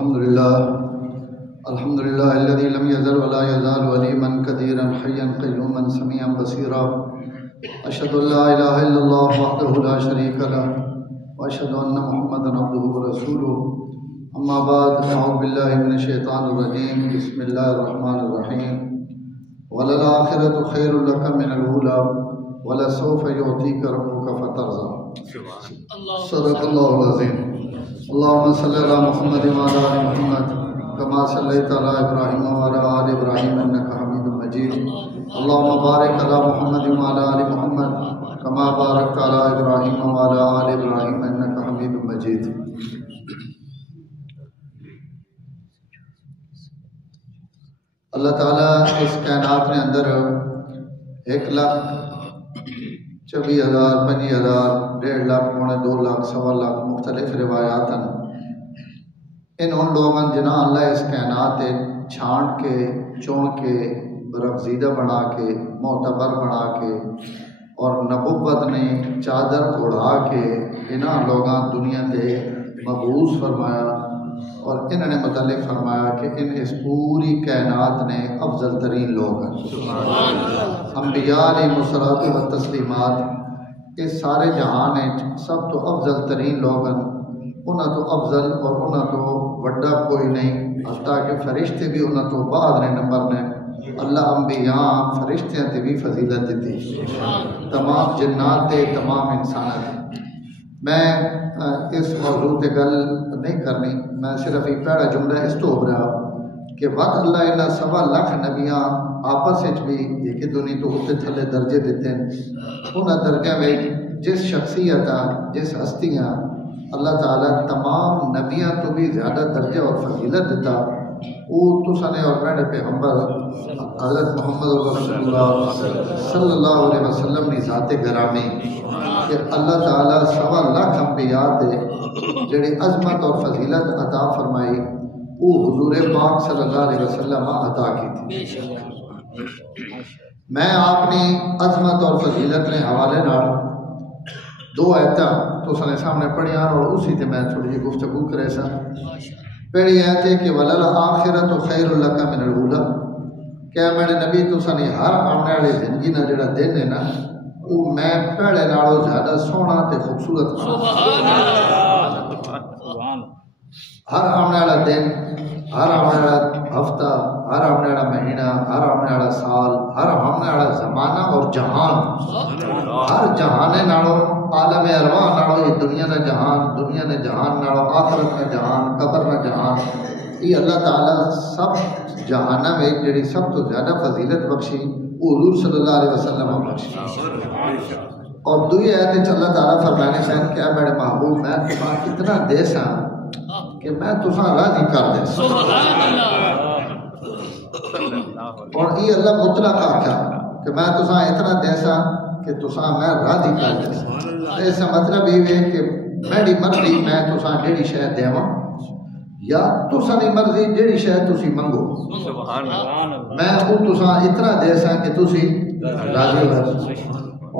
الحمد لله الذي لم يزل ولا يزال عليما قديرا حيا قيوما سميعا بصيرا أشهد أن لا إله إلا الله وحده لا شريك له وأشهد أن محمدا عبده ورسوله أما بعد أعوذ بالله من الشيطان الرجيم بسم الله الرحمن الرحيم وللآخرة خير لك من الأولى ولسوف يعطيك ربك فترضى صدق الله العظيم اللهم صل على محمد وعلى آل محمد كما صليت على إبراهيم وعلى آل إبراهيم إنك حميد مجيد اللهم بارك على محمد وعلى آل محمد كما باركت على إبراهيم وعلى آل إبراهيم إنك حميد مجيد. اللہ تعالیٰ اس کائنات کے اندر 1,24,000 25,000 1.5 لاکھ 2 لاکھ 1.25 لاکھ مختلف روایات ہیں. ان لوگوں جنہاں اللہ اس کائنات چھانٹ کے چون کے برگزیدہ بنا کے معتبر بنا کے اور نبوت نے چادر اڑا کے انہاں لوگاں دنیا تے مبعوث فرمایا اور انہوں نے متعلق فرمایا کہ ان اس پوری کائنات نے افضل ترین لوگ ہیں. انبیاء علیہ الصلوۃ والتسلیمات اس سارے جہان سب تو افضل ترین لوگ ہیں. انہاں تو افضل اور انہاں تو وڈا کوئی نہیں، حتیٰ کہ فرشتے بھی انہاں تو بعد نے نمبر نے. اللہ انبیاء فرشتیاں تے بھی فضیلت دیتی، تمام جنات تے تمام انسانات. میں اس موضوع تے گل نہیں کرنی، میں صرف ایک پہلا جملہ اس تو ابھرا کہ وقت اللہ انہاں 1.25 لاکھ نبیاں آپس بھی ایک دنیا تو اتنے تھلے درجے دیتے ہیں. انہاں درجے میں جس شخصیت جس ہستیاں اللہ تعالیٰ تمام نبیاں تو بھی زیادہ درجہ اور فضیلت دیتا، وہ تساں نے اور میرے پیغمبر حضرت محمد رسول اللہ صلی اللہ علیہ وسلم نے ذات گرامی کہ اللہ تعالیٰ 1.25 لاکھ انبیاء دے جڑی عظمت اور فضیلت عطا فرمائی وہ حضور پاک صلی اللہ علیہ وسلم عطا کی تھی. میں آپ نے عظمت اور فضیلت نے حوالے نال 2 آیتاں تو سنے سامنے پڑھیاں اور اسی تے میں تھوڑی جی گفتگو کرے سا. پہلی آیت ہے کہ وَلَلْآخِرَةُ خَيْرٌ لَكَ مِنَ الْأُولَىٰ کہ میرے نبی تو سنے ہر آنے والے زندگی نہ جڑا دن ہے نا وہ میں پہلے نالوں زیادہ سونا تے خوبصورت بنا. ہر آنے والا دن، ہر آنے والا ہفتہ، ہر آنے والا مہینہ، ہر آنے والا سال، ہر آنے والا زمانہ اور جہان، ہر جہانے نالوں عالم ارواح نالوں یہ دنیا نہ جہان، دنیا نے جہان نالوں آخرت نہ جہان، قبر نہ جہان، یہ اللہ تعالیٰ سب جہانہ میں جڑی سب تو زیادہ فضیلت بخشی وہ حضور صلی اللہ علیہ وسلم بخشی. اور دوئی آیت اللہ تعالیٰ فرمانے سے کہ اے میرے محبوب میں تمہاں اتنا دے سا کہ میں تساں راضی کر دے سا. اور یہ اللہ مطلق آکھا کہ میں تساں اتنا دے سا کہ تساں میں راضی کر دے سا. اس کا مطلب یہ ہے کہ میری مرضی میں تساں جیڑی شے دیواں یا تساں دی مرضی جیڑی شے تسی منگو میں وہ تساں اتنا دے سا کہ تسی راضی ہو.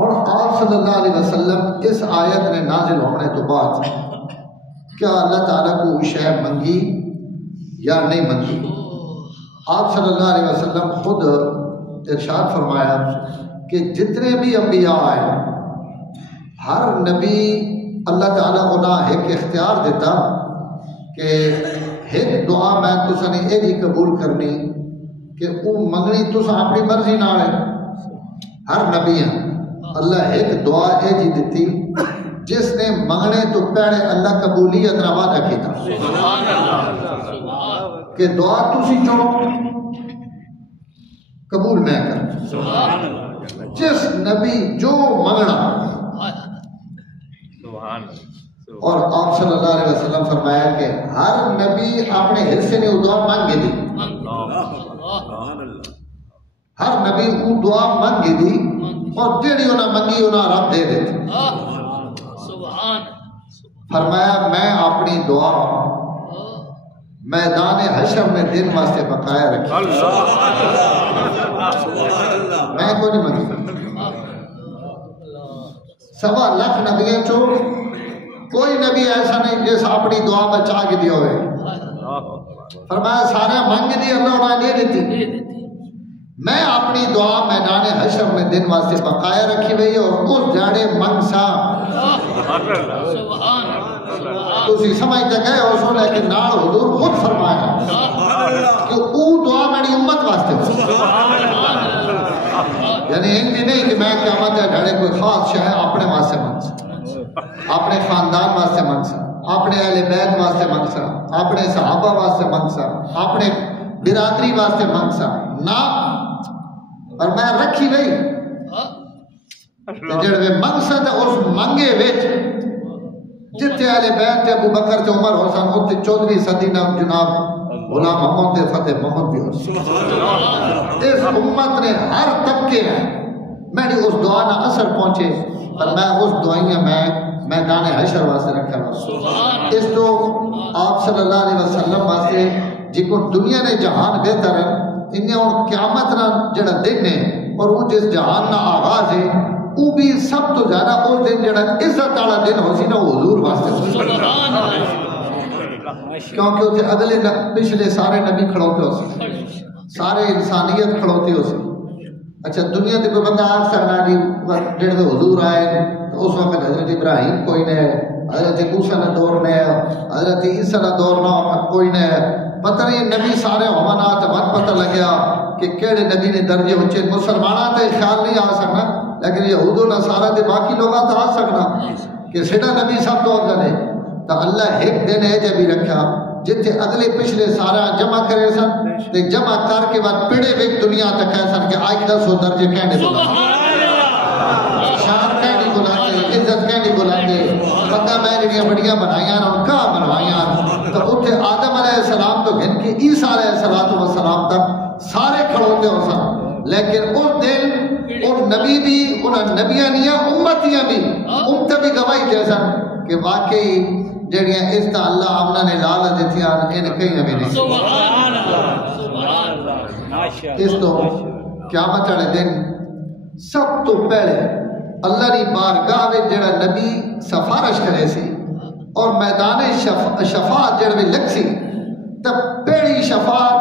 اور آپ صلی اللہ علیہ وسلم اس آیت نے نازل ہونے تو بعد کیا اللہ تعالیٰ کو شے منگی یا نہیں منگی؟ آپ صلی اللہ علیہ وسلم خود ارشاد فرمایا کہ جتنے بھی انبیاء آئے ہر نبی اللہ تعالیٰ انہاں ایک اختیار دیتا کہ ایک دعا میں تساں نے یہ جی قبول کرنی کہ وہ منگنی تساں اپنی مرضی نہ ہے. ہر نبی اللہ ایک دعا یہ جی دیتی جس نے منگنے تو پہلے اللہ قبولیت نہ وعدہ کیتا کہ دعا تسی چاہو قبول میں کر. جس نبی جو منگنا. اور آپ صلی اللہ علیہ وسلم فرمایا کہ ہر نبی اپنے حصے نے وہ دعا مانگی دی. ہر نبی وہ دعا مانگی دی اور جیڑی انہاں منگی انہاں رب دے دیتے. فرمایا میں اپنی دعا میدان حشر میں دن واسطے بقایا رکھی. میں کوئی نہیں منگی. 1.25 لاکھ نبیوں چو کوئی نبی ایسا نہیں جس اپنی دعا بچا کے دیا ہوئے. فرمایا سارے منگ دی اللہ نے نہیں دیتی، میں اپنی دعا میدان حشر میں دن واسطے بقایا رکھی ہوئی اور اس جاڑے منگ سا تسی سمجھتے گئے ہو سو، لیکن نال حضور خود فرمایا کہ او دعا میری امت واسطے، یعنی ان بھی نہیں کہ میں قیامت ہے جھڑے کوئی خاص شہ اپنے واسطے منگ سا، اپنے خاندان واسطے منگ سا، اپنے اہل بیت واسطے منگ سا، اپنے صحابہ واسطے منگ سا، اپنے برادری واسطے منگ سا نہ، اور میں رکھی گئی جڑے مقصد اس منگے وچ جتنے اہل بیت تے ابو بکر تے عمر حسن ہوتے 14ویں صدی نہ جناب غلام محمد تے فتح محمد بھی ہو، اس امت نے ہر طبقے ہیں میری اس دعا نہ اثر پہنچے، پر میں اس دعائیاں میں میدان حشر واسطے رکھا ہوں۔ اس تو آپ صلی اللہ علیہ وسلم واسطے جی کو دنیا نے جہان بہتر ہے، انہیں اور قیامت نہ جڑا دن ہے اور وہ جس جہان نہ آغاز ہے وہ بھی سب تو زیادہ اس دن جڑا عزت والا دن ہو سی نا وہ حضور واسطے، کیونکہ اسے اگلے پچھلے سارے نبی کھڑوتے ہو سی، سارے انسانیت کھڑوتے ہو سی۔ اچھا دنیا تے کوئی بندہ آگ سکنا جی جڑے حضور آئے تو اس وقت حضرت ابراہیم کوئی نہیں، حضرت موسیٰ نہ دور نے، حضرت عیسیٰ نہ دور نہ کوئی نہیں، پتہ نہیں نبی سارے ہونا تو من پتہ لگیا کہ کیڑے نبی نے درجے اونچے، مسلمانوں تے خیال نہیں آ سکنا، لیکن یہود و نصارہ تے باقی لوگاں تو آ سکنا کہ سیدھا نبی سب تو افضل ہے۔ تو اللہ ایک دن ہے جب بھی رکھا جتنے اگلے پچھلے سارا جمع کرے سن تے جمع کر کے بعد پیڑے ویک دنیا تک کہہ سن کہ آج 10 درجے کہنے بلا، شان کہنے بلاتے، عزت کہنے بلاتے، بندہ میں جڑیاں بڑیاں بنائیاں اور کہاں بنوائیاں، تو اتنے آدم علیہ السلام تو گھن کے عیسیٰ علیہ السلام تک سارے کھڑوتے ہو سن، لیکن اس دن ان نبی بھی ان نبیاں نہیں امتیاں بھی امت بھی گواہی دے سن کہ واقعی جڑیاں اس تا اللہ آمنا نے لال دیتیاں ان کہیں ہمیں نہیں۔ اس تو قیامت والے دن سب تو پہلے اللہ کی بارگاہ میں جڑا نبی سفارش کرے سی اور میدان شفاعت جڑے لگ سی، تب پہلی شفاعت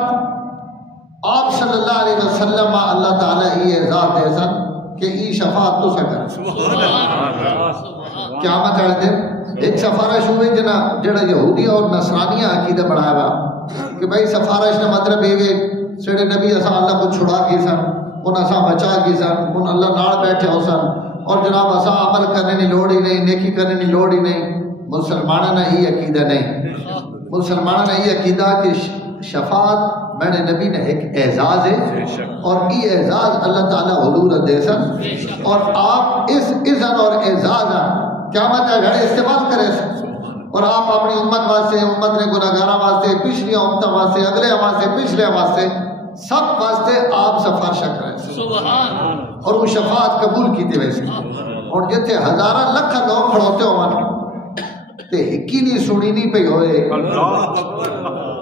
آپ صلی اللہ علیہ وسلم اللہ تعالیٰ ہی اعزاز دے سن کہ ای شفاعت تو سکر قیامت والے دن ایک سفارش ہوئے جنا جڑا یہودی اور نصرانیہ عقیدہ بڑھایا ہوا کہ بھائی سفارش نے مطلب یہ سڑے نبی اساں اللہ کو چھڑا کی سن، ان اساں بچا کی سن، ان اللہ نال بیٹھے ہو سن، اور جناب اساں عمل کرنے کی لوڑ ہی نہیں، نیکی کرنے کی لوڑ ہی نہیں۔ مسلمانوں نے یہ عقیدہ نہیں، مسلمانوں نے یہ عقیدہ کہ شفاعت میرے نبی نے ایک اعزاز ہے اور یہ اعزاز اللہ تعالیٰ حضور دے سن، اور آپ اس عزت اور اعزاز قیامت ہے گھڑے استعمال کرے سن، اور آپ اپنی امت واسطے، امت نے گناہگاراں واسطے، پچھلی امتوں واسطے، اگلے واسطے، پچھلے واسطے، سب واسطے آپ سفارش کرے سن، اور وہ شفاعت قبول کیتے ویسے، اور جتنے ہزارہ لکھ لوگ کھڑوتے ہو تے ہکی نہیں سنی نہیں پہ ہوئے،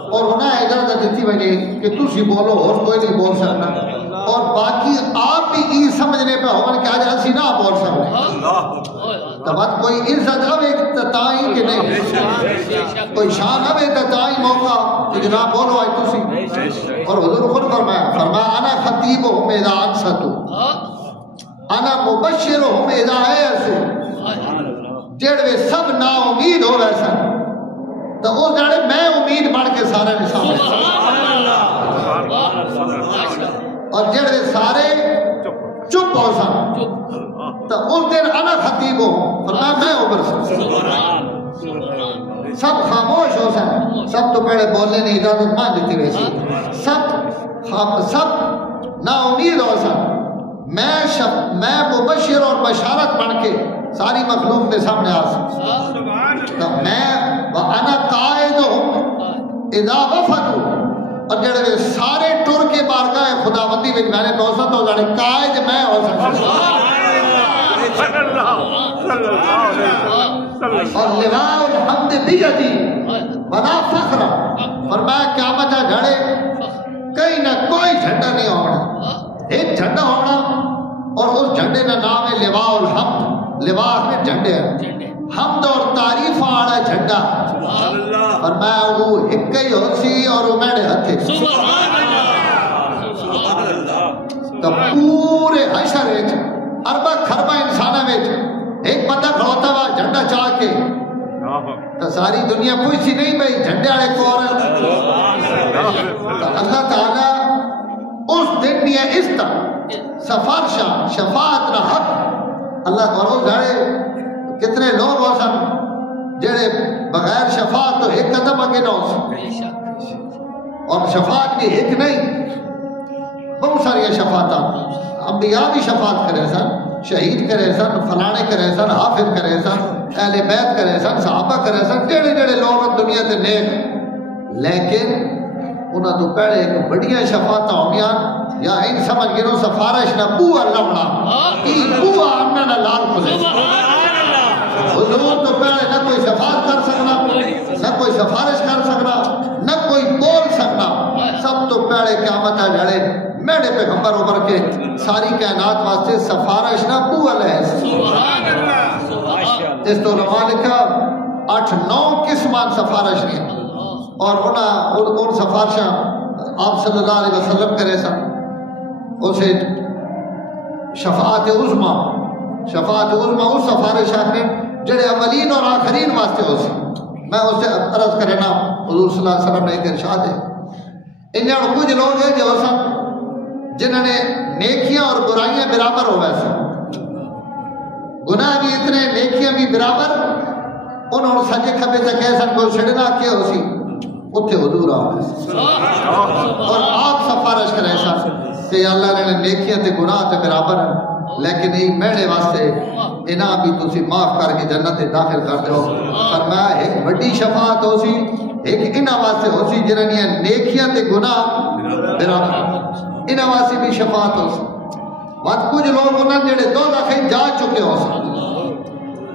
اور انہیں اجازت دیتی بھائی کہ تسی بولو اور کوئی نہیں بول سکنا، اور باقی آپ بھی یہ سمجھنے پہ ہوگا کہ آج اسی نہ بول سکتے، تو بات کوئی عزت ہوئے تتائی کہ نہیں، کوئی شان ہوئے تتائی موقع کہ جناب بولو آج تسی، اور حضور خود فرمایا انا خطیبہم اذا انصتو، انا مبشرہم اذا ایسو، جڑے سب نا امید ہو ویسا تو وہ جڑے میں امید بڑھ کے سارے نسامے، اور جڑے سارے چپ ہو سن تو اس دن انا خطیب ہو، فرمایا میں عمر سب خاموش ہو سن، سب تو پہلے بولنے نہیں اجازت مان دیتی ویسی، سب نا امید ہو سن، میں مبشر اور بشارت بن کے ساری مخلوق کے سامنے آ سکتا، تو میں وَأَنَا قَائِدُهُمْ اِذَا وَفَدُوا، اور جڑے سارے ٹر کے بارگاہ خداوندی میں نے دوست ہو جانے قائد میں ہو سکتا، اور لواء الحمد بیدی ولا فخر، فرمایا قیامت گھڑے کہیں نہ کوئی جھنڈا نہیں ہونا، ایک جھنڈا ہونا، اور اس جھنڈے کا نام ہے لواء الحمد، لواء میں جھنڈے ہیں، حمد اور تعریف والا جھنڈا، فرمایا وہ ایک ہی ہو سی اور وہ میرے ہتھے تو پورے حشر وچ اربا خربا انساناں وچ ایک بندہ کھڑوتا ہوا جھنڈا چاہ کے تو ساری دنیا پوچھتی نہیں بھئی جھنڈے والے کون ہیں. اللہ تعالیٰ اس دن دیا اس طرح سفارشاں شفاعت نہ حق اللہ کرو جھاڑے کتنے لوگ ہو سن جڑے بغیر شفاعت تو ایک قدم اگے نہ ہو سن اور شفاعت بھی ایک نہیں بہت ساری شفاعت انبیاء بھی شفاعت کرے سن شہید کرے سن فلانے کرے سن حافظ کرے سن اہل بیت کرے سن صحابہ کرے سن جڑے جڑے لوگ دنیا تے نیک لیکن انہاں تو پہلے ایک بڑیاں شفاعت ہوگیاں یا ان سمجھ گئے سفارش نہ بوہ لوڑا ای بوہ آمنا نہ لال کھلے حضور تو پہلے نہ کوئی شفاعت کر سکنا نہ کوئی سفارش کر سکنا نہ کوئی بول سکنا سب تو پہلے قیامت جڑے میرے پیغمبر عمر کے ساری کائنات واسطے سفارش نہ بوہ لے اس تو علماء لکھا 8-9 قسمان سفارش نے اور ان سفارشاں آپ صلی اللہ علیہ وسلم کرے سن اسے شفاعت عظمیٰ اس سفارش آخر جڑے اولین اور آخرین واسطے ہو سی میں اسے عرض کرنا حضور صلی اللہ علیہ وسلم نے ایک ارشاد ہے انہاں کچھ لوگ ہیں جو سن جنہوں نے نیکیاں اور برائیاں برابر ہو ویسے گناہ بھی اتنے نیکیاں بھی برابر انہوں نے سجے کھبے تک کہہ سن کوئی چھڑنا کیا ہو سی اتھے حضور آؤ اور آپ سفارش کرے سن کہ اللہ نے نیکیاں تے گناہ تے برابر ہیں لیکن یہ میرے واسطے انہاں بھی تسی معاف کر کے جنت داخل کر دو فرمایا ایک بڑی شفاعت ہو سی ایک انہاں واسطے ہو سی جنہاں نے نیکیاں تے گناہ برابر انہاں واسطے بھی شفاعت ہو سی بات کچھ لوگ انہاں جڑے دوزخ جا چکے ہو سی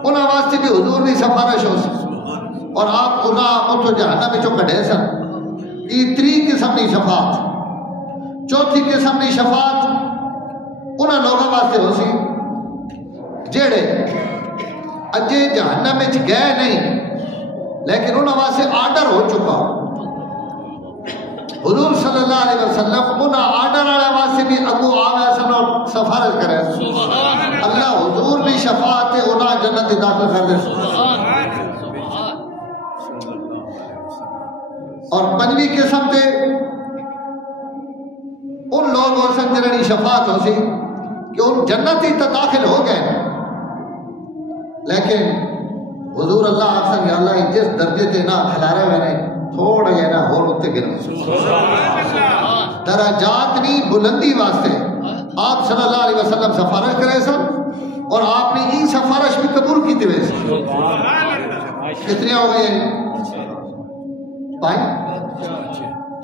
انہاں واسطے بھی حضور کی سفارش ہو سی اور آپ انہاں اتو جہنم وچوں کڈھے سن یہ 3 قسم کی شفاعت چوتھی قسم کی شفاعت انہاں لوگوں واسطے ہو سی جڑے اجے جہنم وچ گئے نہیں لیکن انہاں واسطے آرڈر ہو چکا حضور صلی اللہ علیہ وسلم انہاں آرڈر والے واسطے بھی اگو آوے سن اور سفارش کرے اللہ حضور بھی شفاعت انہاں جنت داخل کر دے اور 5ویں قسم تے ان لوگ ہو سن جنہاں شفاعت ہو سی کہ ان جنت ہی تو داخل ہو گئے لیکن حضور اللہ آخر یا اللہ جس درجے تے نہ کھلارے ہوئے نہیں تھوڑا یہ نہ ہو رکھتے گرم درجات نہیں بلندی واسطے آپ صلی اللہ علیہ وسلم سفارش کرے سن اور آپ نے این سفارش بھی قبول کی تھی ویسے کتنی ہو گئی ہیں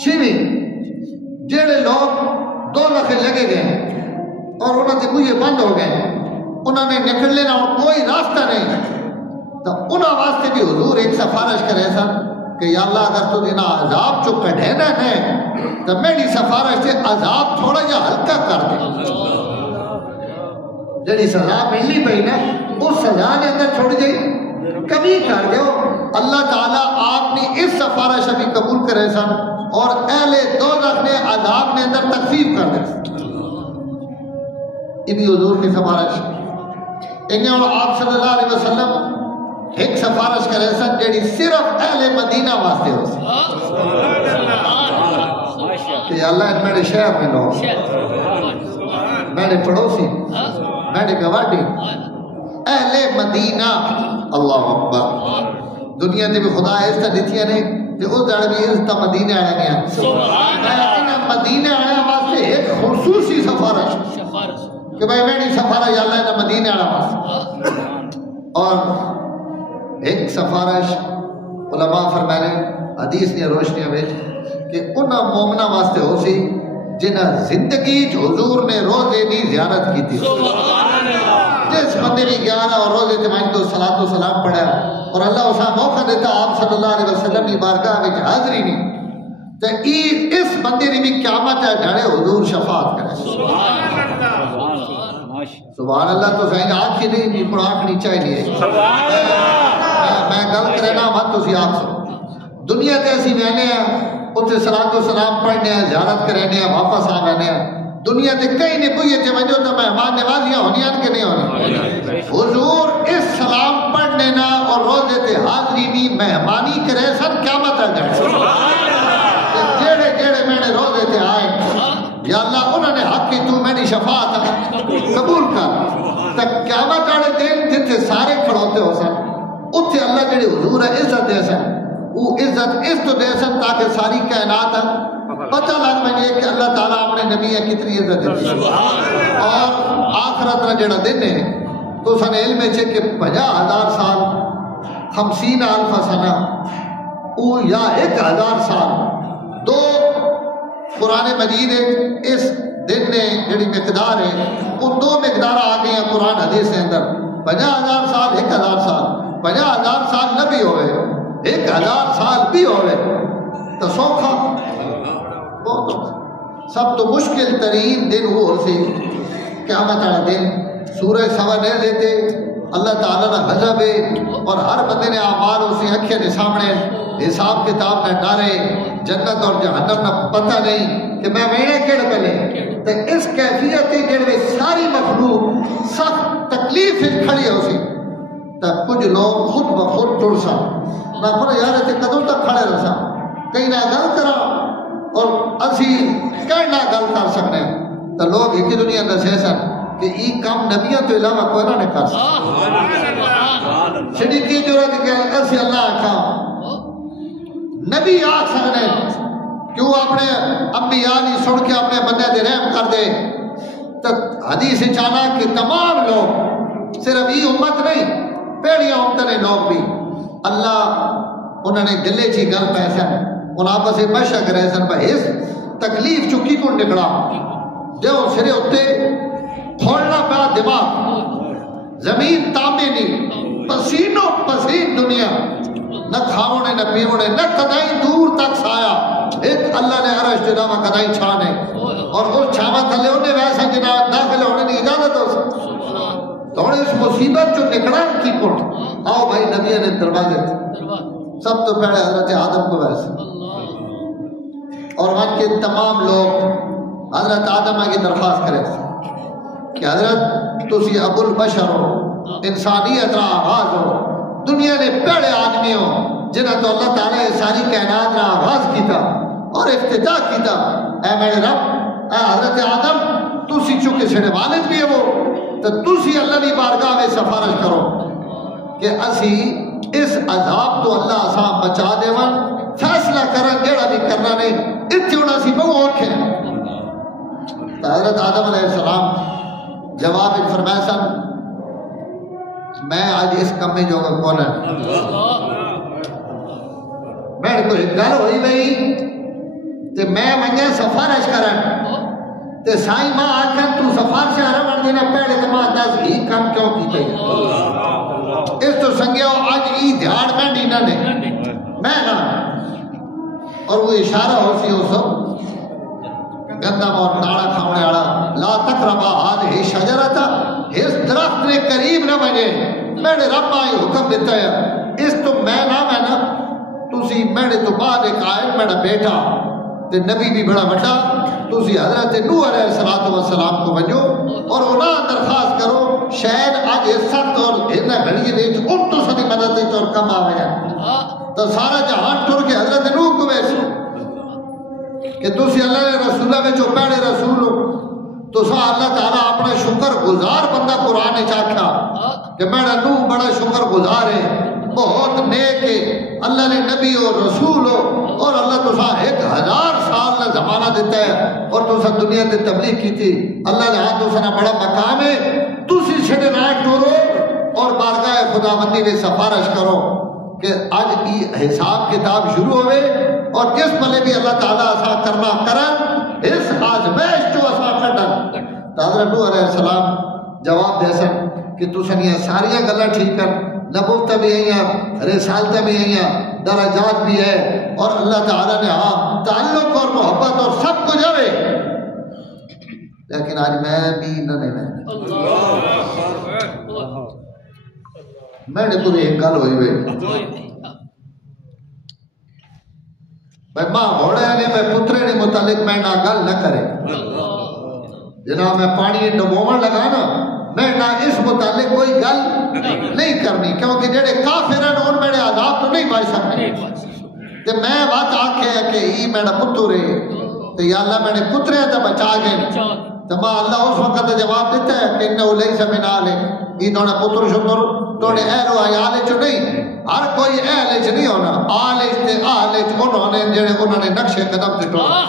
6ویں جڑے لوگ 2 لکھ لگے گئے اور انہوں نے بوئے بند ہو گئے انہوں نے نکل لینا کوئی راستہ نہیں تو انہوں واسطے بھی حضور ایک سفارش کرے سن کہ یا اللہ اگر تو دینا عذاب چو کڑھینا ہے تو میری سفارش سے عذاب تھوڑا جا ہلکا کر دے جڑی سزا ملنی پئی نا اس سزا نے اندر چھوڑ جائی کمی کر دیو اللہ تعالیٰ آپ نے اس سفارش ابھی قبول کرے سن اور اہل دوزخ نے عذاب نے اندر تخفیف کر دے ابھی حضور کی سفارش انہیں اور آپ صلی اللہ علیہ وسلم ایک سفارش کرے سن جیڑی صرف اہل مدینہ واسطے ہو سی کہ اللہ ان میرے شہر میں لو میرے پڑوسی میرے گواڈی اہل مدینہ اللہ اکبر دنیا تے بھی خدا اس طرح دیتیا نے کہ اس جڑے بھی اس طرح مدینہ آیا گیا مدینہ آیا واسطے ایک خصوصی سفارش کہ بھائی میری سفارش اللہ نے مدینہ آیا واسطے اور ایک سفارش علماء فرمائے حدیث نے روشنیاں میں کہ انہاں مومنہ واسطے ہو سی جنہ زندگی حضور نے روزے دی زیارت کی تھی جس بندے بھی 11 اور روزے تمہیں تو صلاۃ و سلام پڑھا اور اللہ اسا موقع دیتا آپ صلی اللہ علیہ وسلم کی بارگاہ میں حاضری نہیں تو اس بندے نے بھی قیامت ہے ڈھڑے حضور شفاعت کرے سبحان اللہ تو صحیح آنکھ ہی نہیں بھی پڑھاکھنی چاہیے میں گل کرنا مت تسی آپ سو دنیا تے اسی رہنے ہیں اتنے صلاۃ و سلام پڑھنے ہیں زیارت کرنے ہیں واپس آ رہنے ہیں دنیا تے کہیں نہیں پوئے چ وجو تو مہمان نوازیاں ہونیاں کہ نہیں ہونی حضور اس سلام پڑھنے نا اور روزے تے حاضری نہیں مہمانی کرے سن قیامت آ جائے جیڑے جیڑے میں نے روزے تے آئے یا اللہ انہوں نے حق کی تو میں نے شفاعت قبول کر تک قیامت والے دن جتنے سارے کھڑوتے ہو سن اتنے اللہ جڑے حضور ہے عزت دے سن وہ عزت اس تو دے سن تاکہ ساری کائنات پتہ لگ مجھے کہ اللہ تعالیٰ اپنے نبی ہے کتنی عزت دیتی اور آخرت کا جڑا دن ہے تو سن علم ہے کہ 50,000 سال 50,000 سنہ وہ یا 1,000 سال دو قرآن مجید ہے اس دن نے جڑی مقدار ہے ان دو مقدار آ گئی ہیں قرآن حدیث کے اندر 50,000 سال 1,000 سال 50,000 سال نبی ہوئے 1,000 سال بھی ہوئے تو سوکھا بہت سب تو مشکل ترین دن وہ سی قیامت والا دن سورج سوا نہیں دیتے اللہ تعالیٰ نہ غضب ہے اور ہر بندے نے اعمال اسی اکھیں کے سامنے حساب کتاب نہ ڈارے جنت اور جہنم نہ پتہ نہیں کہ میں ویڑے کیڑ پہلے تو اس کیفیت جڑے ساری مخلوق سخت تکلیف کھڑی ہو سی تو کچھ لوگ خود بخود ٹر سا نہ پڑھا یار اتنے قدم تک کھڑے رہ سا کہیں نہ گل کرا اور اسی کہنا گل کر سکنے تو لوگ ایک دنیا دسے سن کہ یہ کام نبیوں تو علاوہ کوئی نہ کر سکتا چھڑی کی ضرورت کہ اسی اللہ آکھا نبی آکھ سکنے کیوں اپنے انبیاء نہیں سن کے اپنے بندے دے رحم کر دے تو حدیث چانا کہ تمام لوگ صرف یہ امت نہیں پہلیاں امتیں لوگ بھی اللہ انہوں نے گلے چی گل پیسن ان آپس سے بشک رہے سن بھائی اس تکلیف چکی کو نکلا جو سرے ہوتے کھولنا پڑا دماغ زمین تابے نہیں پسینوں پسین دنیا نہ کھاونے نہ پیونے نہ کدائی دور تک سایا ایک اللہ نے عرش جناب کدائی چھانے اور اس چھاوا تھلے انہیں ویسا جناب داخل ہونے کی اجازت ہو سکتا تو انہیں اس مصیبت جو نکلا کی کٹ آؤ بھائی نبی نے دروازے سب تو پہلے حضرت آدم کو ویسے اور وہاں کے تمام لوگ حضرت آدم کی درخواست کرے کہ حضرت تسی ابو البشر ہو انسانیت را آغاز ہو دنیا نے پہلے آدمی ہو جنہاں تو اللہ تعالیٰ ساری کائنات را آغاز کیتا اور افتتاح کیتا اے میرے رب اے حضرت آدم تسی چونکہ سڑے والد بھی ہے وہ تو تسی اللہ کی بارگاہ میں سفارش کرو کہ اسی اس عذاب تو اللہ آسان بچا دے ون فیصلہ کرن جیڑا بھی کرنا نہیں اتنا سی بہو اوکھیں تو حضرت آدم علیہ السلام جواب فرمایا سن میں آج اس کم میں جو گا کون ہے میں کوئی گل ہوئی بھئی تو میں منجھے سفارش کرن تو سائیں ماں آکھن تو سفارش رمن دینا پہلے تو ماں دس ہی کم کیوں کی تھی اس تو سنگیو آج ای دھیان میں دینا نے میں نا اور وہ اشارہ ہو سی ہو سب گندم اور ناڑا کھاونے آڑا لا تقربا هذه الشجرة اس درخت نے قریب نہ بنے میں نے رب آئی حکم دیتا ہے اس تو میں نہ میں نا تسی میں نے تو بعد ایک آئے میرا بیٹا تے نبی بھی بڑا بڑا تسی حضرت نوح علیہ السلام کو بنجو اور انہاں درخواست کرو شاید آج اس سخت اور اتنا گھڑی بیچ ان تو سنی مدد دیتا اور کم آویا تو سارا جہان ٹر کے حضرت نوح کو ویسے کہ تسی اللہ نے رسولہ میں جو پہلے رسول ہو تو سا اللہ تعالیٰ اپنے شکر گزار بندہ قرآن چاکھا کہ میرا نوح بڑا شکر گزار ہے بہت نیک ہے اللہ نے نبی اور رسول ہو اور اللہ تو سا 1000 سال نہ زمانہ دیتا ہے اور تو سا دنیا تے تبلیغ کی تھی اللہ نے ہاں تو سا بڑا مقام ہے تسی چھڑے رائے ٹورو اور بارگاہ خداوندی میں سفارش کرو کہ آج حساب کتاب شروع ہوئے اور جس پلے بھی اللہ تعالیٰ ایسا کرنا کرن اس آزمائش جو ایسا کردن حضرت نوح علیہ السلام جواب دے سن کہ تو سنیاں ساریاں گلہ ٹھیک کر نبوت بھی ہیں رسالت بھی ہیں درجات بھی ہے اور اللہ تعالیٰ نے ہاں تعلق اور محبت اور سب کچھ ہے لیکن آج میں بھی نہ میں نے پوری ایک گل ہوئی ہوئے بھائی ماں گھوڑے نے میں پترے نے متعلق میں نہ گل نہ کرے جناب میں پانی ڈبومن لگا نا میں نہ اس متعلق کوئی گل نہیں کرنی کیونکہ جڑے کافر ہیں ان میرے عذاب تو نہیں پائی سکتے تے میں بات آکھے کہ ای میرا پتر ہے تے یا اللہ میں نے پترے تے بچا گئے تو ماں اللہ اس وقت جواب دیتا ہے کہ انہو لیس من آلے ای توڑا پتر شکر توڑے اہل و آیالے چو نہیں ہر کوئی اہل چ نہیں ہونا آلے تے آلے چ انہوں نے جڑے انہوں نے نقش قدم تے ٹوڑا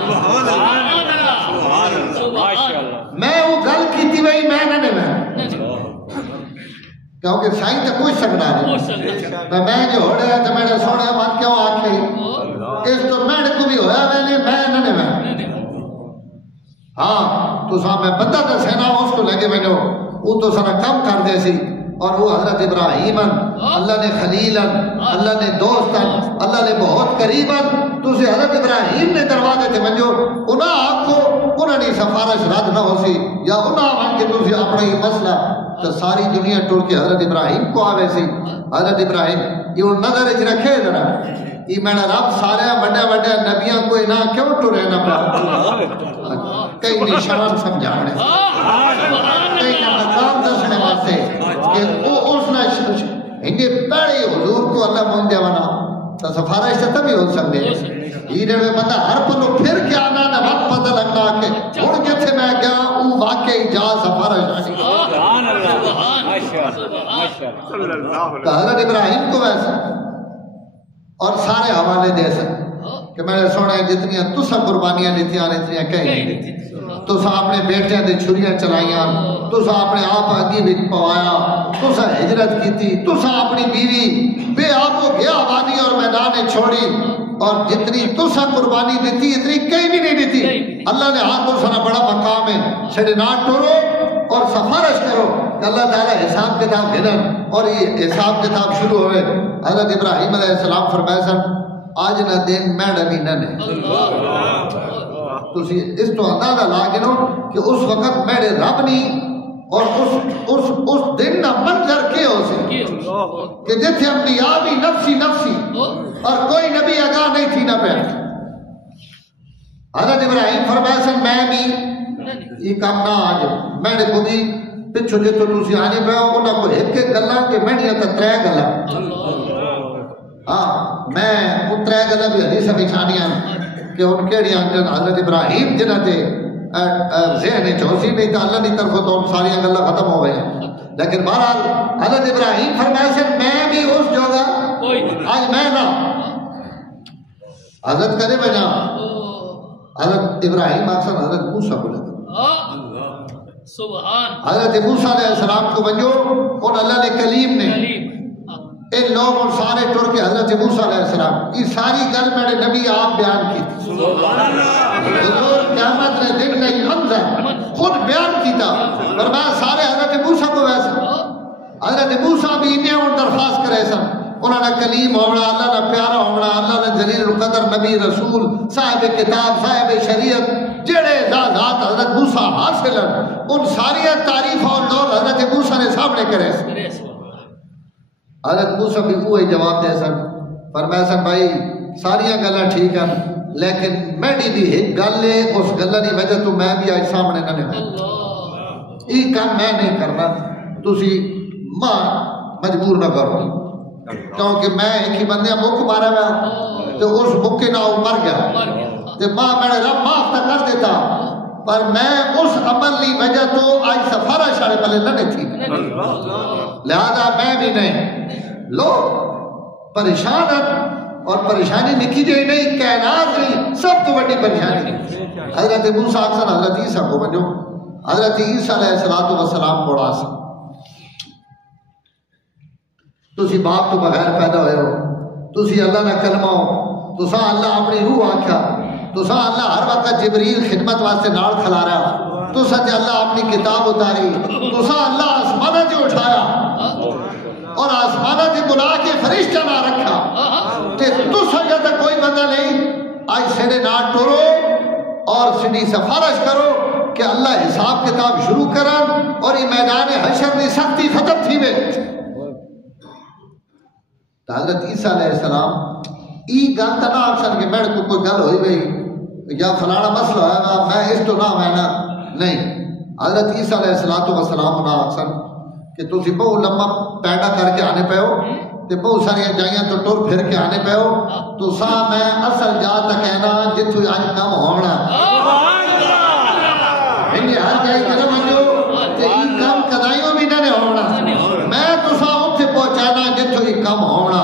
میں وہ گل کیتی وہی میں نہ میں کیونکہ سائن تے کوئی سکنا نہیں میں جو ہو رہا ہے تو میرے سونے بات کیوں آکھے اس تو میں کو بھی ہویا میں نہ میں ہاں تو صاحب میں بندہ تے سینا اس کو لگے میں جو وہ تو سارا کم کر دے سی اور وہ حضرت ابراہیم اللہ نے خلیل اللہ نے دوست اللہ نے بہت قریب تو اسے حضرت ابراہیم نے دروازے تے منجو انہاں آنکھو انہاں نے سفارش رد نہ ہو سی یا انہاں آنکھ کے تُسی اپنا ہی مسئلہ تو ساری دنیا ٹور کے حضرت ابراہیم کو آوے سی حضرت ابراہیم یہ وہ نظر اچھ رکھے ذرا یہ میں نے رب سارے بڑے بڑے نبیاں کو نہ کیوں ٹورے نہ پڑا کئی نشان سمجھانے کئی نہ مقام دسنے واسطے کہ اس نے انگے پہلے حضور کو اللہ مندے ونا تو سفارش سے تبھی ہو سکتے ہیرے میں بندہ ہر پلو پھر کیا آنا نہ وقت پتہ لگنا کہ اڑ کے تھے میں گیا وہ واقعی جا سفارش آنی تو حضرت ابراہیم کو ویسا اور سارے حوالے دے سکتے کہ میں نے سونے جتنی تُسا قربانیاں لیتیاں اتنی کہیں تُسا اپنے بیٹیاں دے چھریاں چلائیاں تُسا اپنے آپ آگی بھی پوایا تُسا ہجرت کی تھی تُسا اپنی بیوی بے آپ کو گیا آبادی اور میدان چھوڑی اور جتنی تُسا قربانی دیتی اتنی کہیں بھی نہیں دیتی اللہ نے ہاتھ کو سنا بڑا مقام ہے چھڑے نہ ٹورو اور سفارش کرو کہ اللہ تعالیٰ حساب کتاب گھنن اور یہ حساب کتاب شروع ہوئے حضرت ابراہیم علیہ السلام فرمائے سن آج نہ دن میں نبی نہ نے تو اس تو اندازہ لاگنو کہ اس وقت میرے رب نہیں اور اس دن نہ منظر کے ہو سے کہ جتھے انبیاء بھی نفسی نفسی اور کوئی نبی آگاہ نہیں تھی نہ پہ حضرت ابراہیم فرمائے سن میں بھی یہ کام نہ آج میں نے کو بھی پچھو جے تو تُسی آنے پہ ہو انہاں کو ایک ایک گلہ کہ میں نہیں آتا ترے گلہ ہاں میں ان ترے گلہ بھی حدیث بچھانیاں کہ ان کے لیے حضرت ابراہیم جنہ تھے ذہن چوسی نہیں تھا اللہ نہیں طرف تو ان ساری گلہ ختم ہو گئے لیکن بہرحال حضرت ابراہیم فرمائے سے میں بھی اس جگہ آج میں نہ حضرت کرے میں نہ حضرت ابراہیم اکثر حضرت موسیٰ کو لگا حضرت موسیٰ علیہ السلام کو بنجو اور اللہ نے کلیم نے ان لوگ اور سارے ٹور کے حضرت موسیٰ علیہ السلام یہ ساری گل میرے نبی آپ بیان کی تھی حضور قیامت نے دن نہیں حمزہ خود بیان کی تھا فرمایا سارے حضرت موسیٰ کو ویسا حضرت موسیٰ بھی انہیں اور درخواست کرے سن انہوں نے کلیم ہونا اللہ نے پیارا ہونا اللہ نے جلیل القدر نبی رسول صاحب کتاب صاحب شریعت جڑے ذات حضرت موسیٰ حاصل ان ساری تعریف اور لوگ حضرت موسیٰ نے سامنے کرے حضرت موسیٰ بھی وہی جواب دے سن فرمایا سن بھائی ساریاں گلیں ٹھیک ہیں لیکن میں بھی ایک گل ہے اس گلہ کی وجہ تو میں بھی آج سامنے نہ لے یہ کام میں نہیں کرنا تسی ماں مجبور نہ کرو کیونکہ میں ایک ہی بندے مک مارا ہوا تو اس مکے نہ مر گیا تو ماں میرے رب معاف نہ کر دیتا پر میں اس عمل کی وجہ تو آج سفارہ شاڑے پلے نہ تھی لہذا میں بھی نہیں لو پریشان اور پریشانی لکھی جائے نہیں کائنات نہیں سب تو بڑی پریشانی حضرت موسیٰ اکثر حضرت عیسیٰ کو بنجو حضرت عیسیٰ علیہ السلام کو راسا تسی باپ تو بغیر پیدا ہوئے ہو تسی اللہ نہ کلمہ ہو تسا اللہ اپنی روح آکھا تسا اللہ ہر وقت جبریل خدمت واسطے نال کھلا رہا تسا جے اللہ اپنی کتاب اتاری تسا اللہ آسمانہ جے اٹھایا اور آسمانہ جے بلا کے فرشتہ نہ رکھا تے تسا جے تک کوئی بندہ نہیں آج سیڑے نہ ٹورو اور سیڑھی سفارش کرو کہ اللہ حساب کتاب شروع کرن اور یہ میدان حشر نے سختی ختم تھی میں حضرت عیسیٰ علیہ السلام ای گل تو نہ آخر کہ میرے کو کوئی گل ہوئی بھائی یا فلانا مسئلہ ہے نا میں اس تو نہ میں نا نہیں. حضرت عیسیٰ علیہ السلام نہ آخر کہ تسی بہت لمبا پیدا کر کے آنے پہ ہو تے بہت ساری جائیاں تو ٹر پھر کے آنے پہ ہو تو سا میں اصل جا تک کہنا جتوں اج کم ہونا انہیں ہر جائی کرم جو تے ای کم کدائیوں بھی نہ ہونا میں تو سا اتھے پہنچانا جتوں ای کم ہونا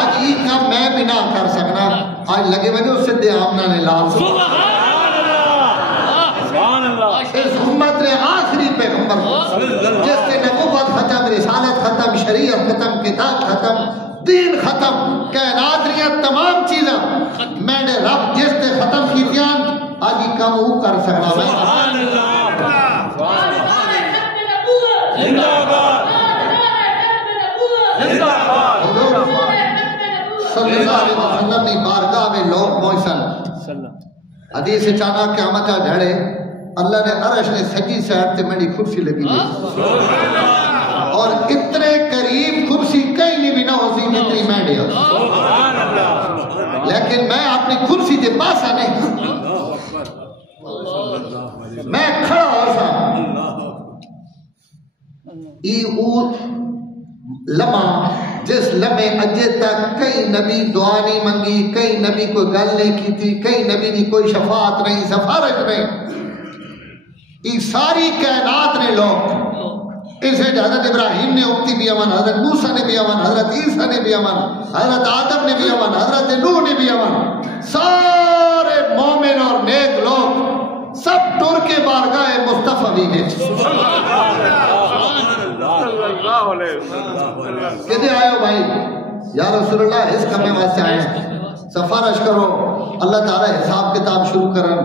آج ای کم میں بھی نہ کر سکنا آج لگے وجہ سدھے آمنا نے لال اس امت نے آخری پیغمبر جس نے نبوت ختم رسالت ختم شریعت ختم کتاب ختم دین ختم کائنات ریا تمام چیزاں میں نے رب جس نے ختم کی تیان آج ہی کم وہ کر سکنا میں صلی اللہ علیہ وسلم نے بارگاہ میں لوگ محسن حدیث چانا قیامت جھڑے اللہ نے عرش نے سجی سیٹ تے میری کرسی لگی اور اتنے قریب کرسی کہیں نہیں بھی نہ ہو سی جتنی میں دیا لیکن میں اپنی کرسی کے پاس آنے میں کھڑا ہو سا ای او لمحہ جس لمحے اجے تک کئی نبی دعا نہیں منگی کئی نبی کوئی گل نہیں کی تھی کئی نبی نے کوئی شفاعت نہیں سفارش نہیں یہ ساری کائنات نے لوگ اسے حضرت ابراہیم نے اکتی بھی امن حضرت موسیٰ نے بھی امن حضرت عیسیٰ نے بھی امن حضرت آدم نے بھی امن حضرت نوح نے بھی امن سارے مومن اور نیک لوگ سب ٹر کے بارگاہ مصطفیٰ بھی گئے کہتے آئے ہو بھائی یا رسول اللہ اس کمے واسطے آئے ہیں سفارش کرو اللہ تعالیٰ حساب کتاب شروع کرن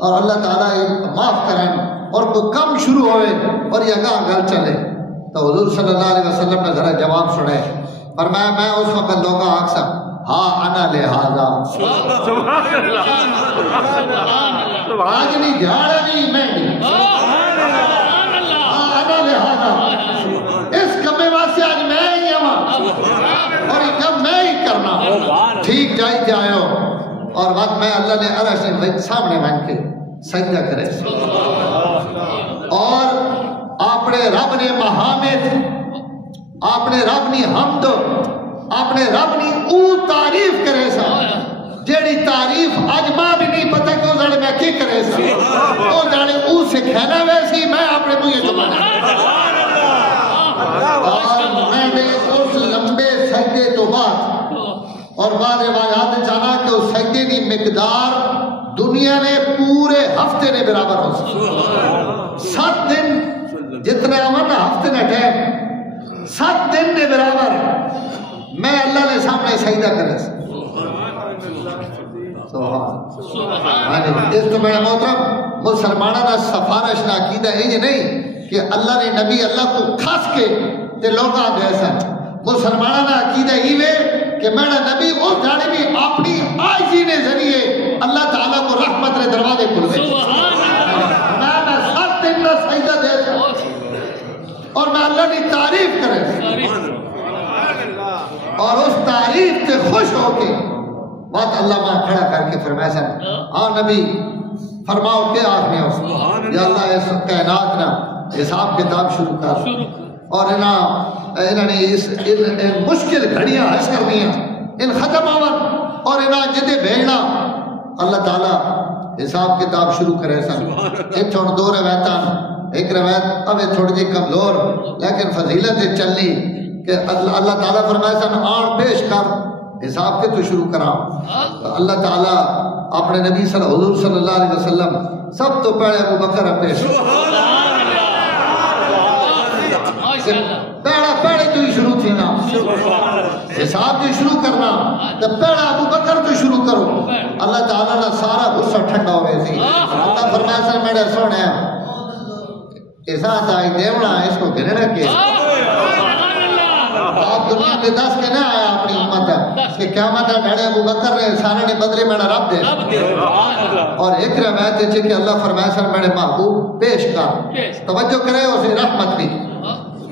اور اللہ تعالیٰ معاف کرن اور کوئی کم شروع ہوئے اور یہ گاہ گل چلے تو حضور صلی اللہ علیہ وسلم نے ذرا جواب سنے فرمایا میں اس وقت لوگا آکسا ہاں انا لہذا آج نہیں جھاڑا نہیں میں نہیں ہاں انا لہذا اس کمے واسطے آج میں ہی ہوں اور یہ کم میں ہی کرنا ٹھیک جائی جائے اور وقت میں اللہ نے عرش نے سامنے بن کے سجدہ کرے اور اپنے رب نے محامد اپنے رب نے حمد اپنے رب نے او تعریف کرے سا جیڑی تعریف آج ماں بھی نہیں پتہ کہ وہ زڑے میں کی کرے سا وہ زڑے او سے کہنا ویسی میں اپنے مجھے جمعنا اور میں نے اس لمبے سجدے تو بعد اور بعد روایات جانا کہ اس سجدے کی مقدار دنیا نے پورے ہفتے نے برابر ہو سکتا 7 دن جتنے امن ہفتے نے ٹھہر 7 دن نے برابر میں اللہ نے سامنے سجدہ کرے اس تو میرے محترم مسلمانہ نہ سفارش نہ عقیدہ یہ نہیں کہ اللہ نے نبی اللہ کو کھاس کے تے لوگاں جیسا مسلمانہ نہ عقیدہ یہ کہ میرا نبی اس جانے بھی اپنی آجی نے ذریعے اللہ تعالیٰ کو رحمت نے دروازے کھل گئے میں 7 دن نہ سجدہ دے اور میں اللہ کی تعریف کرے اور اس تعریف سے خوش ہو کے بات اللہ ماں کھڑا کر کے فرمایا سن ہاں نبی فرماؤ کیا آخنے ہو یا اللہ اس کائنات نا حساب کتاب شروع کر اور انہوں نے ان مشکل گھڑیاں حس کرنی ہیں ان ختم آور اور انہوں جدے بھیجنا اللہ تعالیٰ حساب کتاب شروع کرے سن ایک چھوڑ 2 روایتاں ایک روایت اب تھوڑی جی کمزور لیکن فضیلت چلنی کہ اللہ تعالیٰ فرمائے سن آن پیش کر حساب کے تو شروع کرا اللہ تعالیٰ اپنے نبی حضور صلی اللہ علیہ وسلم سب تو پہلے ابو بکر پیش پہلے تو ہی شروع تھی نا حساب جو شروع کرنا تو پہلا ابو بکر تو شروع کرو اللہ تعالیٰ نے سارا غصہ ٹھنڈا ہوئے تھی اللہ فرمائے سن میرے سونے ایسا تائی دیونا اس کو گھنے رکھے آپ دنیا میں 10 کے نہ آیا اپنی امت کہ قیامت ڈھڑے ابو بکر نے سارے نے بدلے میرا رب دے اور ایک روایت ہے کہ اللہ فرمائے سن میرے محبوب پیش کر توجہ کرے اسے رحمت بھی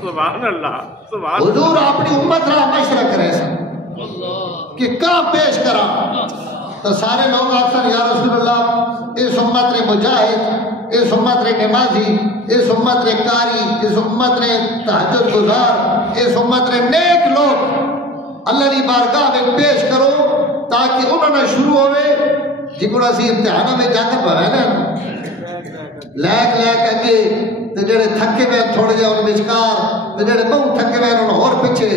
سبحان اللہ حضور اپنی امت را مشرق کرے سن کہ کہاں پیش کرا تو سارے لوگ آخر یا رسول اللہ اس امت نے مجاہد، اس امت نے نمازی، اس امت نے قاری، اس امت نے تہجد گزار، اس امت نے نیک لوگ اللہ کی بارگاہ میں پیش کرو تاکہ انہوں نے شروع ہوئے جکڑا سی امتحانوں میں جا کر بھرائنا لیک اگے تے جڑے تھکے ہوئے تھوڑے جہے ان وچکار تے جڑے بہت تھکے ہوئے انہوں اور پیچھے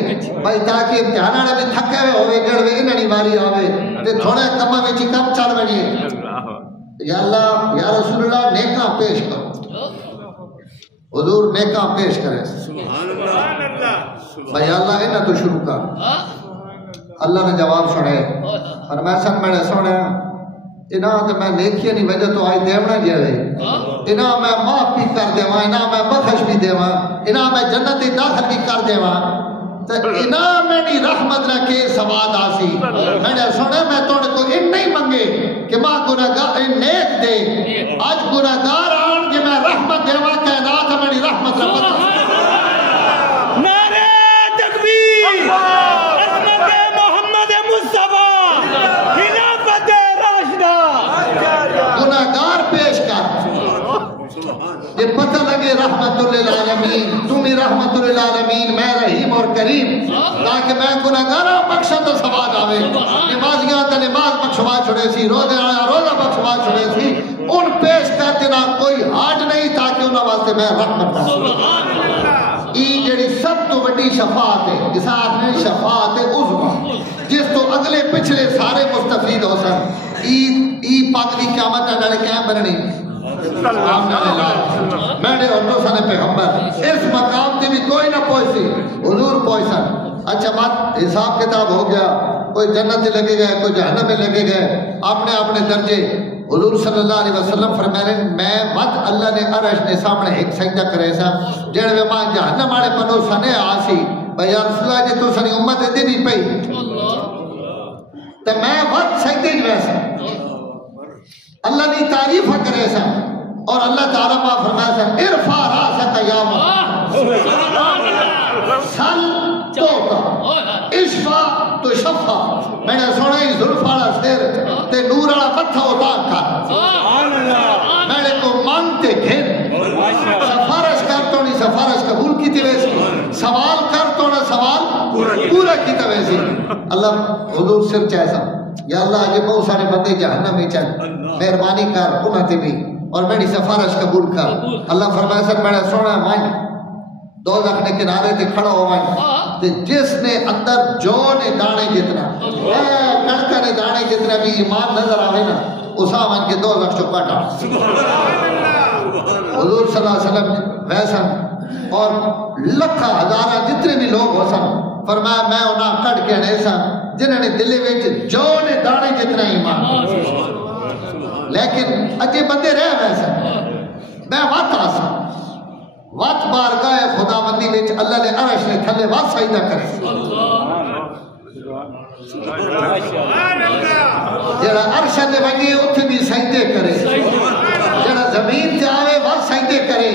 بھائی تاکہ امتحان والے بھی تھکے ہوئے ہوئے جڑے انہاں دی واری آوے تے تھوڑے کماں وچ کم چل بنے یا اللہ یا رسول اللہ نیکاں پیش کرو حضور نیکاں پیش کرے سبحان اللہ بھائی اللہ انہاں تو شروع کر اللہ نے جواب سنے فرمایا سن میں نے سنیا انہاں تے میں نیکیاں دی وجہ تو آج دیونا جائے انہاں میں معاف بھی کر دیواں انہاں میں بخش بھی دیواں انہاں میں جنت داخل بھی کر دیواں تے انہاں میں دی رحمت نہ کے سواد آسی میں نے سنے میں توڑے کو ان نہیں منگے کہ ماں گناہگار نیک دے آج گناہگار آن کہ میں رحمت دیواں کائنات میں دی رحمت رحمت نعرہ تکبیر عظمت محمد مصطفیٰ خلافت راشدہ گناہگار پیش کر یہ پتہ لگے رحمت للعالمین تم ہی رحمت للعالمین میں رحیم اور کریم تاکہ میں گناہگارہ بخشا تو سواد آوے نمازیاں تے نماز بخشوا چھڑے سی روزے آیا روزہ بخشوا چھڑے سی ان پیش کر دینا کوئی حاج نہیں تاکہ انہاں واسطے میں رحمت بخشا ای جڑی سب تو بڑی شفاعت ہے جس آخری شفاعت عظمی جس تو اگلے پچھلے سارے مستفید ہو سن ای پاک دی قیامت اڈالے قیام بننی میں نے اور سنے پیغمبر اس مقام تے بھی کوئی نہ پہنچی حضور پہنچا اچھا بات حساب کتاب ہو گیا کوئی جنت میں لگے گئے کوئی جہنم میں لگے گئے اپنے درجے حضور صلی اللہ علیہ وسلم فرمائے میں مت اللہ نے عرش نے سامنے ایک سجدہ کرے سا جڑے میں ماں جہنم والے پنو سنے آسی بھئی یا رسول اللہ جی تو سنی امت دی بھی پئی تو میں مت سجدے ویسا اللہ نے تعریف کرے سا اور اللہ تعالیٰ ماں فرمایا سا ارفع راسک یا سل توتا اشفا تو شفا میں نے سونا ہی ظلفانا سیر تے نور آنا پتھا ہوتا کھا میں نے کو مانگتے گھن سفارش کرتو نہیں سفارش قبول کی تھی ویسی سوال کرتو نہ سوال پورا کی تھی ویسی اللہ حضور سر چاہتا یا اللہ یہ بہت سارے بندے جہنم میں چل مہربانی کر انہاں تے بھی اور میری سفارش قبول کر اللہ فرمائے سر میں نے سونا مائن دوزخ نے کنارے تے کھڑا ہو مائن تے جس نے اندر جو نے دانے جتنا کڑکا نے دانے جتنا بھی ایمان نظر آوے نا اسا مائن کے دوزخ چکا ٹا حضور صلی اللہ علیہ وسلم ویسا اور لکھا ہزارہ جتنے بھی لوگ ہو سن فرمایا میں انہاں کٹ کے نیسا جنہوں نے دلے ویچ جو نے دانے جتنا ایمان لیکن اجے بندے رہ ویسا میں وقت آسا وقت بارگاہ خدا بندی ویچ اللہ نے عرش نے تھلے وقت سجدہ کرے جڑا عرش دے بنگی اتھے بھی سجدے کرے جڑا زمین تے آوے وقت سجدے کرے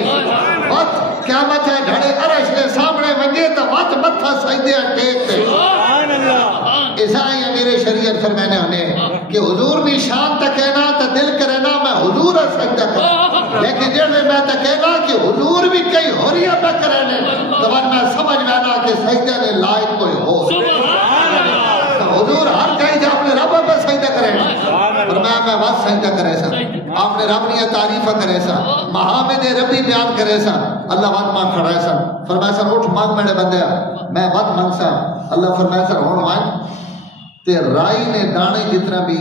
وقت قیامت ہے جھڑے عرش دے سامنے بنگے تو وقت متھا سجدے ٹیک تے عیسائی میرے شریعت فرمانے ہونے کہ حضور بھی شان تک کہنا تو دل کرنا میں حضور سجدہ کرنا لیکن جب میں تو کہنا کہ حضور بھی کئی ہوریاں پہ کرنے تو میں سمجھ میں آنا کہ سجدہ نے لائق کوئی ہو حضور ہر کہیں جب اپنے رب پہ سجدہ کرنا فرمایا میں بس سجدہ کرے سا آپ نے رب نے تعریف کرے سا محامد ربی بیان کرے سا اللہ وقت مانگ کھڑا ہے سا فرمایا سا اٹھ مانگ میرے بندے میں وقت مانگ سا اللہ فرمایا سا ہون مانگ تے رائی نے دانے جتنا بھی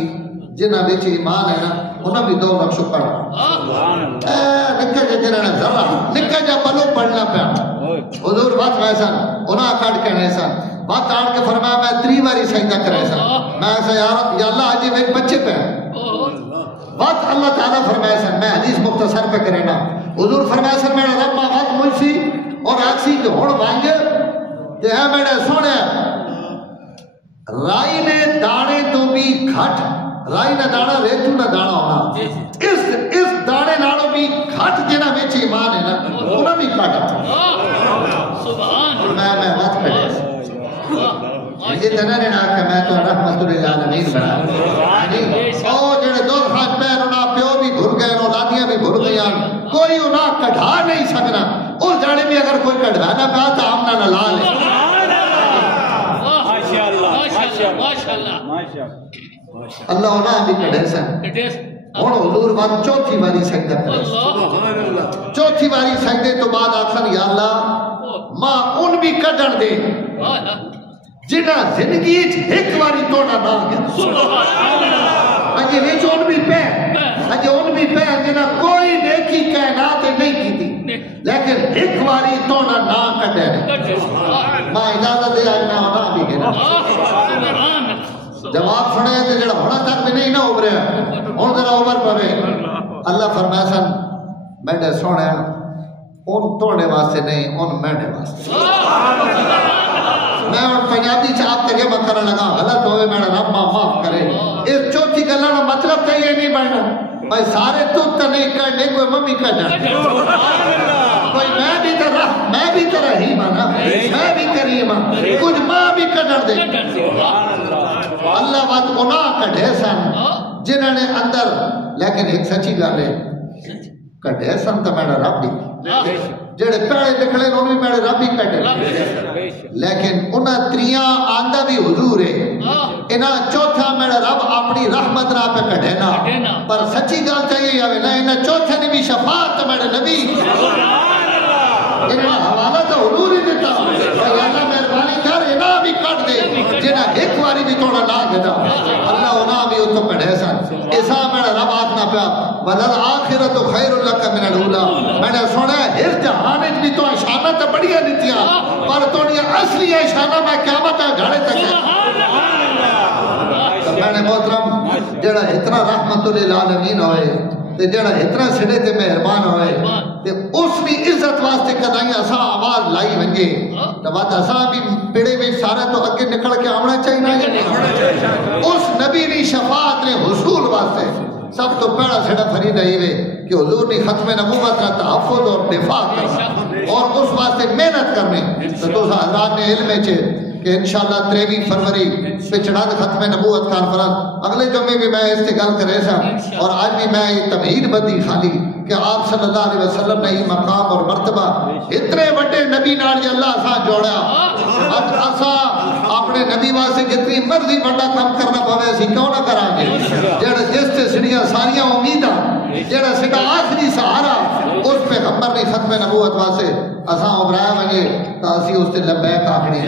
جنہ بیچ ایمان ہے نا انہوں بھی 2 لکھ شکر نکہ جا جنہ نے ذرہ نکہ جا بلو پڑھنا پہ حضور بات ویسا انہاں کھاڑ کے نیسا بات آڑ کے فرمایا میں 3 باری سجدہ کرے سا میں ایسا یا اللہ آجی میرے بچے پہ بات اللہ تعالیٰ فرمایا سا میں حدیث مختصر پہ کرے نا حضور فرمایا سا میں رب ماں بات مجھسی اور آکسی کے ہوڑ مانگے کہ ہے میں نے سونے رائی نے دانے تو بھی گھٹ رائی نہ دانا ریتو نہ دانا ہونا اس دانے نالوں بھی گھٹ جنہ بیچ ایمان ہے نا انہوں بھی کاٹا میں بات کرے اتنا رہنا کہ میں تو رحمت للعالمین بنا او جڑے دو خاص پہ انہاں پیو بھی بھول گئے اولادیاں بھی بھول گئی کوئی انہاں کٹھا نہیں سکنا اس جانے بھی اگر کوئی کٹھانا پیا تو آمنا نہ لا لے اللہ انہاں بھی کٹھے سن ہوں حضور وقت چوتھی باری سجدہ کرے چوتھی باری سجدے تو بعد آخر یا اللہ ماں ان بھی کٹن دے جنہ زندگی ایک باری توڑا نہ گیا اجے وچ ان بھی پہ اجے ان بھی پہ جنہ کوئی نیکی کائنات نہیں کی تھی لیکن ایک باری توڑا نہ کٹے ماں اجازت دے آج نہ ہونا بھی گیا جواب سنے تو جڑا ہونا تک بھی نہیں نہ ابھرے ہوں ذرا ابھر پوے اللہ فرمایا سن میڈے سونے ان توڑے واسطے نہیں ان میڈے واسطے میں ان پنجابی سے آپ ترجمہ کرنے لگا غلط ہوئے میرا رب معاف کرے اس چوتھی گلہ مطلب تو یہ نہیں بننا بھائی سارے تو نہیں کرنے کوئی ممی کا جان کوئی میں بھی تو رحیم نا میں بھی کریم کچھ ماں بھی کٹر دے اللہ بات گناہ کٹھے سن جنہوں نے اندر لیکن ایک سچی گل ہے کٹھے سن تو میرا رب بھی جڑے پہلے نکلے انہوں نے میرے رب بھی کٹے لیکن انہاں تریاں آندہ بھی حضور ہے انہاں چوتھا میرا رب اپنی رحمت نہ پہ کٹے نا پر سچی گل چاہیے آوے نا انہاں چوتھے نے بھی شفاعت میرے نبی انہاں حوالہ تو حضور ہی دیتا اللہ مہربانی کر انہاں بھی کٹ دے جنہاں ایک واری بھی توڑا نہ دیتا اللہ انہاں بھی اتو کٹے سن ایسا میرا رب آکھنا پیا وَلَلْ آخِرَةُ خَيْرٌ لَكَ مِنَ الْأُولَىٰ میں نے سونا ہے ہر جہانت بھی تو اشانہ تو بڑھیا دیتیا پر تو یہ اصلی اشانہ میں قیامت ہے گھڑے تک ہے تو میں نے محترم جڑا اتنا رحمت للعالمین ہوئے تے جڑا اتنا سڑے تے مہربان ہوئے تے اس بھی عزت واسطے کدائیں اسا آواز لائی ونگے تو بات اسا بھی پیڑے میں سارا تو اگے نکل کے آمنا چاہیے اس نبی نے شفاعت نے حصول واسطے سب تو پہلا سڑا فرید آئی ہوئے کہ حضور نے ختم نبوت کا تحفظ اور دفاع کرنا اور اس واسطے محنت کرنے تو تو حضرات نے علم ہے کہ انشاءاللہ 23 فروری پچھڑا ختم نبوت کانفرنس اگلے جمعے بھی میں استقبال کرے سا اور آج بھی میں یہ تمہید بدی خالی کہ آپ صلی اللہ علیہ وسلم نے یہ مقام اور مرتبہ اتنے بڑے نبی نال اللہ ساتھ جوڑا اسا اپنے نبی واسطے جتنی مرضی بڑا کام کرنا پوے اسی کیوں نہ کرا گے جڑا جس سے سڑیاں ساریاں امیداں جڑا سڑا آخری سہارا اس پہ خبر نہیں ختم نبوت واسطے اساں ابرایا ونجے تا اسی اس تے لبیک آکھنی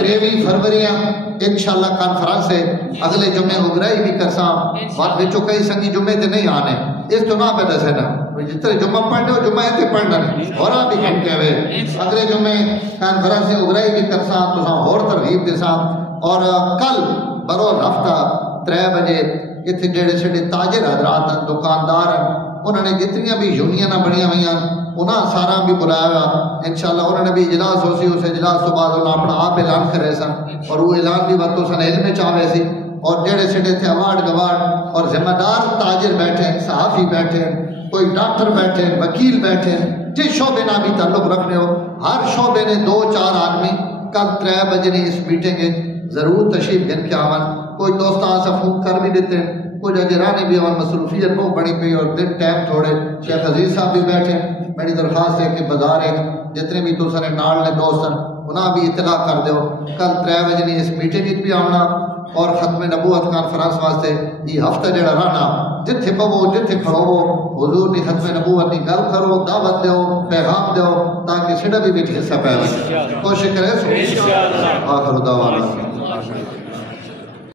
23 فروریاں انشاءاللہ کانفرنس ہے اگلے جمعے ابرائی بھی کرساں بات وچوں کئی سنگی جمعے تے نہیں آنے اس تو نہ پہ دسے نا جتنے جمعہ پڑھنے ہو جمعہ تے پڑھنا نہیں اور آپ بھی کہتے ہوئے اگلے جمعے کانفرنس سے ابرائی بھی کرساں تو ساں اور ترغیب دے ساں اور کل بروز ہفتہ 3 بجے اتنے جڑے چھڑے تاجر حضرات ہیں دکاندار ہیں انہوں نے جتنی بھی یونیناں بڑھیا ہوئی ہیں انہاں سارا بھی بلایا گا انشاءاللہ انہوں نے بھی اجلاس ہو سی اس اجلاس تو بعد انہوں اپنا آپ اعلان کرے سن اور وہ اعلان بھی وقتوں سن علم چاہے سی اور جڑے چھڑے تھے اوارڈ گوارڈ اور ذمہ دار تاجر بیٹھے ہیں صحافی بیٹھے ہیں کوئی ڈاکٹر بیٹھے ہیں وکیل بیٹھے ہیں جس شعبے نہ بھی تعلق رکھنے ہو ہر شعبے نے 2-4 آدمی کل 3 بجے نے اس میٹنگ ضرور تشریف گھن کے آون کوئی دوستاں سے فون کر بھی دیتے ہیں کچھ اجرانے بھی آون مصروفیت بہت بڑی پئی اور دن ٹائم تھوڑے شیخ عزیز صاحب بھی بیٹھے میری درخواست ہے کہ بازار ایک جتنے بھی تو سارے نال نے دوست ہیں انہاں بھی اطلاع کر دیو کل 3 بجے نے اس میٹنگ بھی آنا اور ختم نبوت کانفرنس واسطے یہ ہفتہ جڑا رہنا جتھے پو جتھے کھڑو حضور نے ختم نبوت کی گل کرو دعوت دیو پیغام دیو تاکہ سڑا بھی بیٹھ حصہ پہ کوشش کرے آخر دعوانا